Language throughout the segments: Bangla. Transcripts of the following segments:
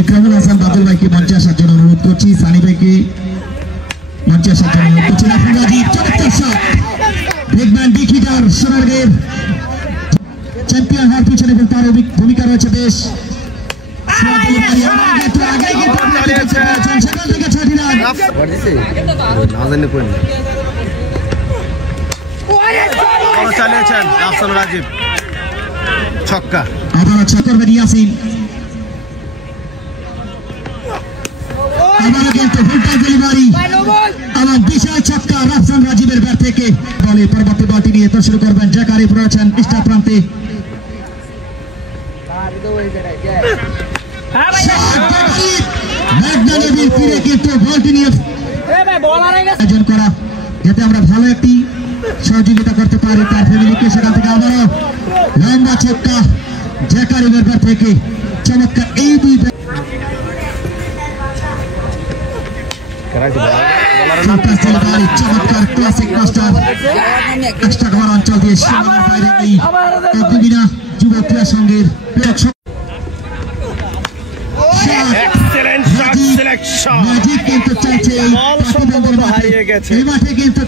ইকরামুল হাসান বাদল ভাইকে মঞ্চে আসার জন্য অনুরোধ করছি, সানি ভাইকে মঞ্চে আসার জন্য অনুরোধ করছি। রাফসান রাজীব চমৎকার শট, ব্রেকম্যান বিগ হিটার সোনারগাঁয়ের চ্যাম্পিয়ন হওয়ার পিছনে এবং তার ভূমিকা রয়েছে বেশ। সেখান থেকে 6টি রান। চালিয়েছেন রাফসান রাজীব, ছক্কা। আবার করবেন ইয়াসিন, আবার কিন্তু ফুলটাই ডেলিভারি, আমার বিশাল ছক্কা রাফসান রাজীবের ব্যাট থেকে। বলে পরবর্তী বলটি নিয়ে তো শুরু করবেন জ্যাকারি রয়েছেন পৃষ্ঠা প্রান্তে। আয়োজন করা যাতে আমরা ভালো একটি সহযোগিতা করতে পারি তার ফ্যামিলিকে। সেখান থেকে আবারও লম্বা ছক্কা জ্যাকারিবের ব্যাট থেকে, চমৎকার এই দুই চমৎকার ক্লাসিক মাস্টার এক্সট্রা ঘর অঞ্চল দিয়ে সীমানার বাইরে এই অগ্নিবীণা যুব ক্রীড়া সংঘের কিন্তু চলছে এই মাঠে কিন্তু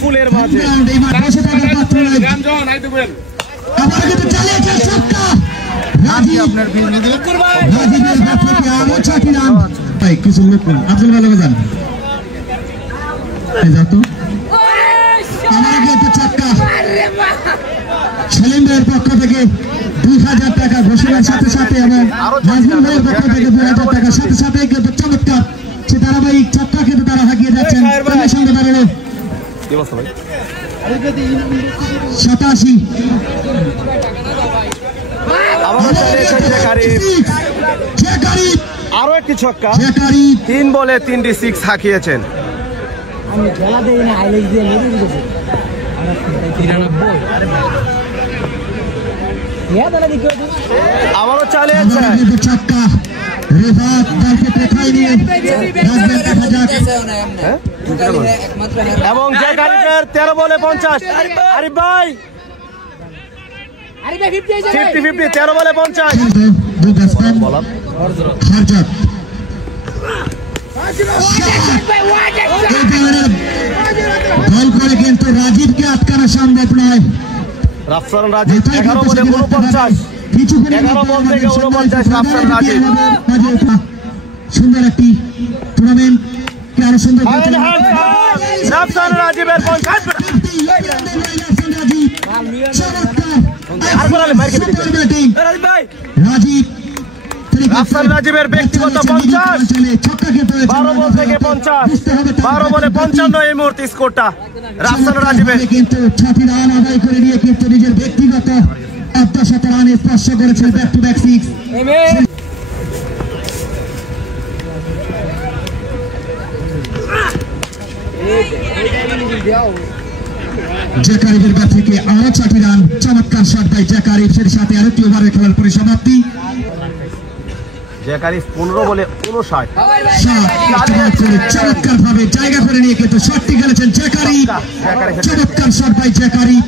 ফুলের মাঝে বসে থাকার পাত্র আবার কিন্তু চালিয়েছে ছক্কা রাজীবের ব্যাট থেকে আরো 6টি রান। ভাই কিছু লোক আব্দুল ভালো বাজান আমার কিন্তু ছক্কা সেলিম ভাইয়ের পক্ষ থেকে 2000 টাকা ঘোষণার সাথে সাথে এবং নাজমুল ভাইয়ের পক্ষ থেকে 2000 টাকার সাথে সাথে কিন্তু চমৎকার সে ধারাবাহিক ছক্কা কিন্তু তারা হাঁকিয়ে যাচ্ছেন। তাদের সঙ্গে দাঁড়ালো 87। আরো একটি ছক্কা, 3 বলে 3টি 6 হাঁকিয়েছেন। আবারও চালিয়েছে ছক্কা রেফাত দলকে পেছায় নিয়ে এবং জ্যাকারিবের 13 বলে 50। আরিফ ভাই 50-50, 13 বলে 50। গোল করে কিন্তু রাজীবকে আটকানো সম্ভব নয়। রাফসান রাজীব 11 বলে 49, 11 বল থেকে 49 রাফসান রাজীব। সুন্দর একটি টুর্নামেন্ট আরো সুন্দর রাফসান রাজীবের 50। রাফসান রাজীবের ব্যক্তিগত 50, 12 বল থেকে 50, 12 বলে 55 এই মুহূর্তে স্কোরটা রাফসান রাজীবের। কিন্তু 6টি রান আদায় করে নিয়ে কিন্তু নিজের ব্যক্তিগত 100 রানে স্পর্শ করেছেন ব্যাক টু ব্যাক 6। জ্যাকারিবের ব্যাট থেকে আরো 6টি রান, চমৎকার শট বাই জ্যাকারিব, এর সাথে আরেকটি ওভারের খেলার পরিসমাপ্তি। জ্যাকারিব 15 বলে 59, চমৎকার ভাবে জায়গা করে নিয়ে কিন্তু শটটি খেলেছেন জ্যাকারিব, চমৎকার শট বাই জ্যাকারিব।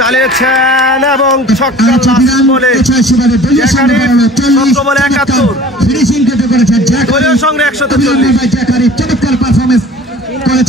চালিয়েছেন এবং ছক্কা বলে ফিনিশিং করেছেন জ্যাকারিব, চমৎকার পারফরম্যান্স করেছেন।